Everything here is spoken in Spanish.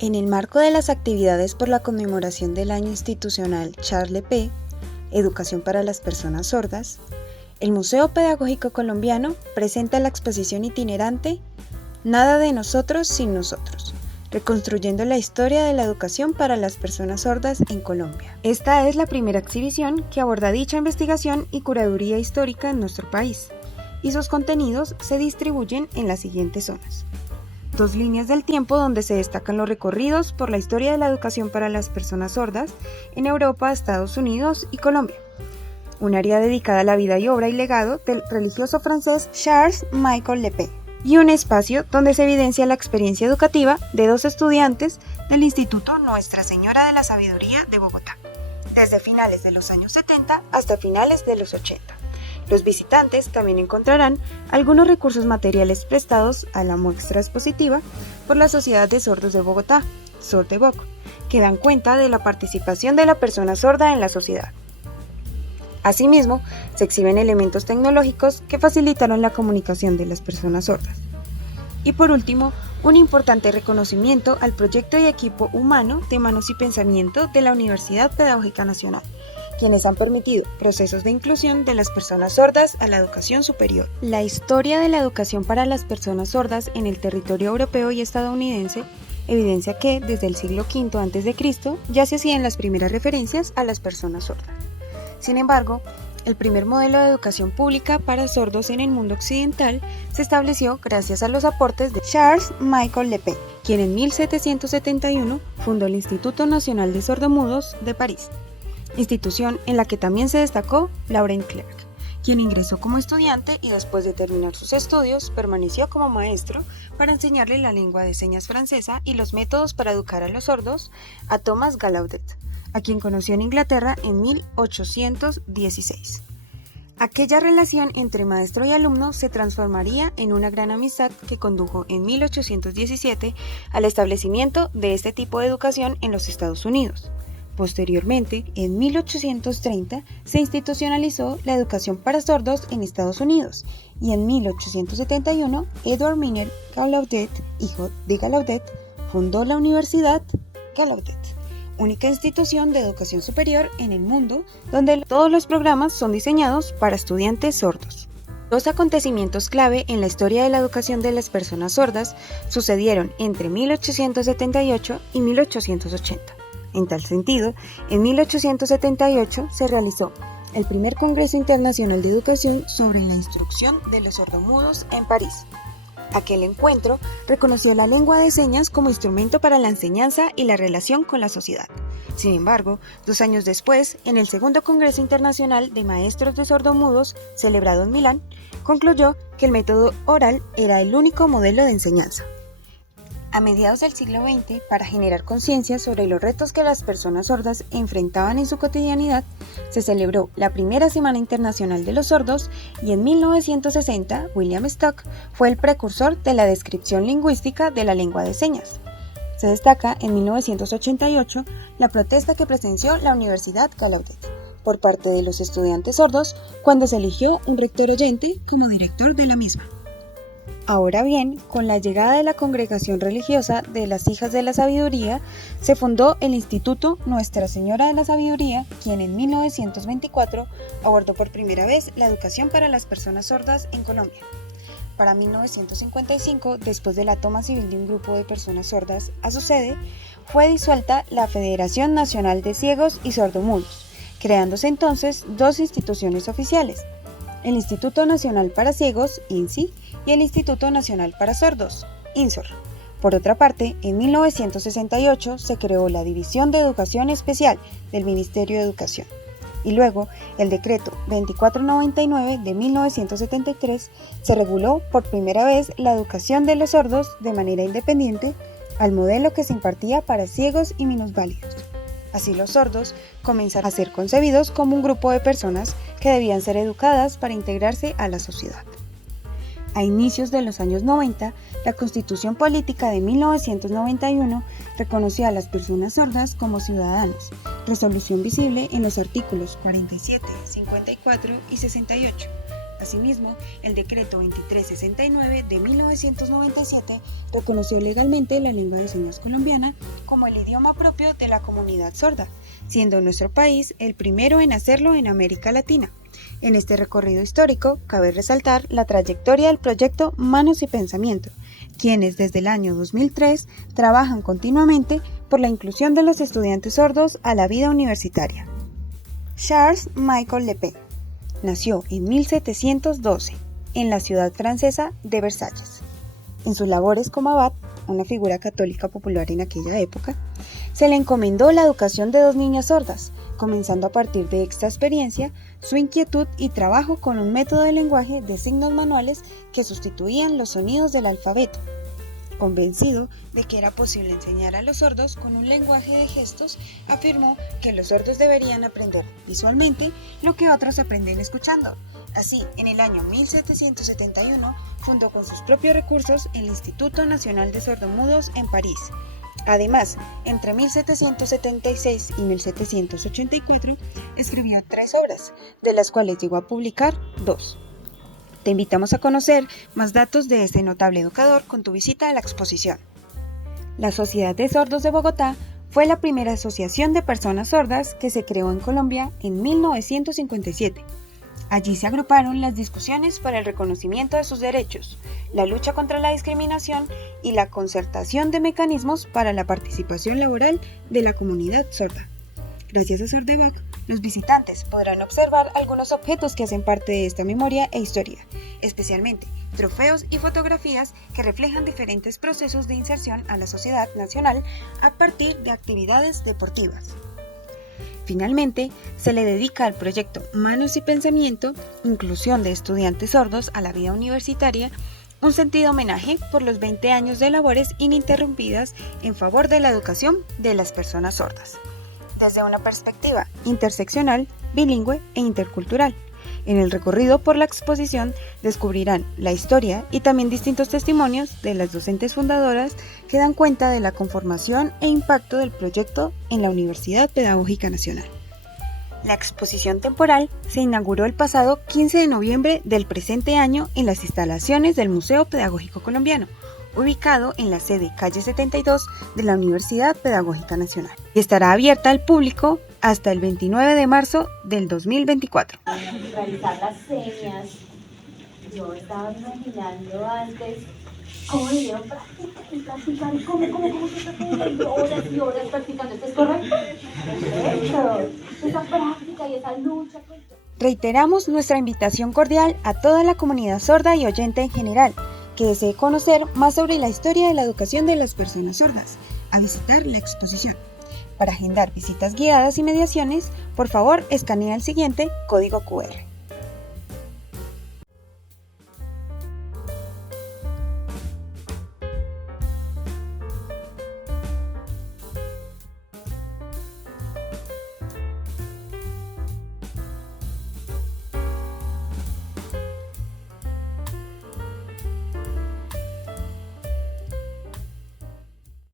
En el marco de las actividades por la conmemoración del año institucional Charles P., Educación para las Personas Sordas, el Museo Pedagógico Colombiano presenta la exposición itinerante Nada de nosotros sin nosotros, reconstruyendo la historia de la educación para las personas sordas en Colombia. Esta es la primera exhibición que aborda dicha investigación y curaduría histórica en nuestro país, y sus contenidos se distribuyen en las siguientes zonas. 2 líneas del tiempo donde se destacan los recorridos por la historia de la educación para las personas sordas en Europa, Estados Unidos y Colombia. Un área dedicada a la vida y obra y legado del religioso francés Charles Michel Lepage. Y un espacio donde se evidencia la experiencia educativa de 2 estudiantes del Instituto Nuestra Señora de la Sabiduría de Bogotá, desde finales de los años 70 hasta finales de los 80. Los visitantes también encontrarán algunos recursos materiales prestados a la muestra expositiva por la Sociedad de Sordos de Bogotá, Sordeboc, que dan cuenta de la participación de la persona sorda en la sociedad. Asimismo, se exhiben elementos tecnológicos que facilitaron la comunicación de las personas sordas. Y por último, un importante reconocimiento al proyecto y equipo humano de manos y pensamiento de la Universidad Pedagógica Nacional, quienes han permitido procesos de inclusión de las personas sordas a la educación superior. La historia de la educación para las personas sordas en el territorio europeo y estadounidense evidencia que desde el siglo V a.C. ya se hacían las primeras referencias a las personas sordas. Sin embargo, el primer modelo de educación pública para sordos en el mundo occidental se estableció gracias a los aportes de Charles Michel Lepage, quien en 1771 fundó el Instituto Nacional de Sordomudos de París, institución en la que también se destacó Laurent Clerc, quien ingresó como estudiante y después de terminar sus estudios permaneció como maestro para enseñarle la lengua de señas francesa y los métodos para educar a los sordos a Thomas Gallaudet, a quien conoció en Inglaterra en 1816. Aquella relación entre maestro y alumno se transformaría en una gran amistad que condujo en 1817 al establecimiento de este tipo de educación en los Estados Unidos. Posteriormente, en 1830, se institucionalizó la educación para sordos en Estados Unidos y en 1871, Edward Miner Gallaudet, hijo de Gallaudet, fundó la Universidad Gallaudet, única institución de educación superior en el mundo donde todos los programas son diseñados para estudiantes sordos. 2 acontecimientos clave en la historia de la educación de las personas sordas sucedieron entre 1878 y 1880. En tal sentido, en 1878 se realizó el primer Congreso Internacional de Educación sobre la instrucción de los sordomudos en París. Aquel encuentro reconoció la lengua de señas como instrumento para la enseñanza y la relación con la sociedad. Sin embargo, 2 años después, en el segundo Congreso Internacional de Maestros de Sordomudos, celebrado en Milán, concluyó que el método oral era el único modelo de enseñanza. A mediados del siglo XX, para generar conciencia sobre los retos que las personas sordas enfrentaban en su cotidianidad, se celebró la primera Semana Internacional de los Sordos y en 1960 William Stock fue el precursor de la descripción lingüística de la lengua de señas. Se destaca en 1988 la protesta que presenció la Universidad Gallaudet por parte de los estudiantes sordos cuando se eligió un rector oyente como director de la misma. Ahora bien, con la llegada de la congregación religiosa de las Hijas de la Sabiduría, se fundó el Instituto Nuestra Señora de la Sabiduría, quien en 1924 abordó por primera vez la educación para las personas sordas en Colombia. Para 1955, después de la toma civil de un grupo de personas sordas a su sede, fue disuelta la Federación Nacional de Ciegos y Sordomudos, creándose entonces 2 instituciones oficiales, el Instituto Nacional para Ciegos, INCI, y el Instituto Nacional para Sordos, INSOR. Por otra parte, en 1968 se creó la División de Educación Especial del Ministerio de Educación. Y luego, el Decreto 2499 de 1973 se reguló por primera vez la educación de los sordos de manera independiente al modelo que se impartía para ciegos y minusválidos. Así los sordos comenzaron a ser concebidos como un grupo de personas que debían ser educadas para integrarse a la sociedad. A inicios de los años 90, la Constitución Política de 1991 reconoció a las personas sordas como ciudadanos, resolución visible en los artículos 47, 54 y 68, Asimismo, el decreto 2369 de 1997 reconoció legalmente la lengua de señas colombiana como el idioma propio de la comunidad sorda, siendo nuestro país el primero en hacerlo en América Latina. En este recorrido histórico, cabe resaltar la trayectoria del proyecto Manos y Pensamiento, quienes desde el año 2003 trabajan continuamente por la inclusión de los estudiantes sordos a la vida universitaria. Charles Michel Lepage nació en 1712 en la ciudad francesa de Versalles. En sus labores como abad, una figura católica popular en aquella época, se le encomendó la educación de 2 niñas sordas, comenzando a partir de esta experiencia su inquietud y trabajo con un método de lenguaje de signos manuales que sustituían los sonidos del alfabeto. Convencido de que era posible enseñar a los sordos con un lenguaje de gestos, afirmó que los sordos deberían aprender visualmente lo que otros aprenden escuchando. Así, en el año 1771, fundó con sus propios recursos el Instituto Nacional de Sordomudos en París. Además, entre 1776 y 1784, escribió 3 obras, de las cuales llegó a publicar 2. Te invitamos a conocer más datos de este notable educador con tu visita a la exposición. La Sociedad de Sordos de Bogotá fue la primera asociación de personas sordas que se creó en Colombia en 1957. Allí se agruparon las discusiones para el reconocimiento de sus derechos, la lucha contra la discriminación y la concertación de mecanismos para la participación laboral de la comunidad sorda. Gracias a Sordeback, los visitantes podrán observar algunos objetos que hacen parte de esta memoria e historia, especialmente trofeos y fotografías que reflejan diferentes procesos de inserción a la sociedad nacional a partir de actividades deportivas. Finalmente, se le dedica al proyecto Manos y Pensamiento, inclusión de estudiantes sordos a la vida universitaria, un sentido homenaje por los 20 años de labores ininterrumpidas en favor de la educación de las personas sordas, desde una perspectiva interseccional, bilingüe e intercultural. En el recorrido por la exposición descubrirán la historia y también distintos testimonios de las docentes fundadoras que dan cuenta de la conformación e impacto del proyecto en la Universidad Pedagógica Nacional. La exposición temporal se inauguró el pasado 15 de noviembre del presente año en las instalaciones del Museo Pedagógico Colombiano, ubicado en la sede calle 72 de la Universidad Pedagógica Nacional, y estará abierta al público hasta el 29 de marzo del 2024. Realizar las señas, yo estaba imaginando antes cómo debieron practicar y cómo se está horas y horas practicando. ¿Esto es correcto? Perfecto. Esa práctica y esa lucha. Reiteramos nuestra invitación cordial a toda la comunidad sorda y oyente en general que desee conocer más sobre la historia de la educación de las personas sordas, a visitar la exposición. Para agendar visitas guiadas y mediaciones, por favor, escanea el siguiente código QR.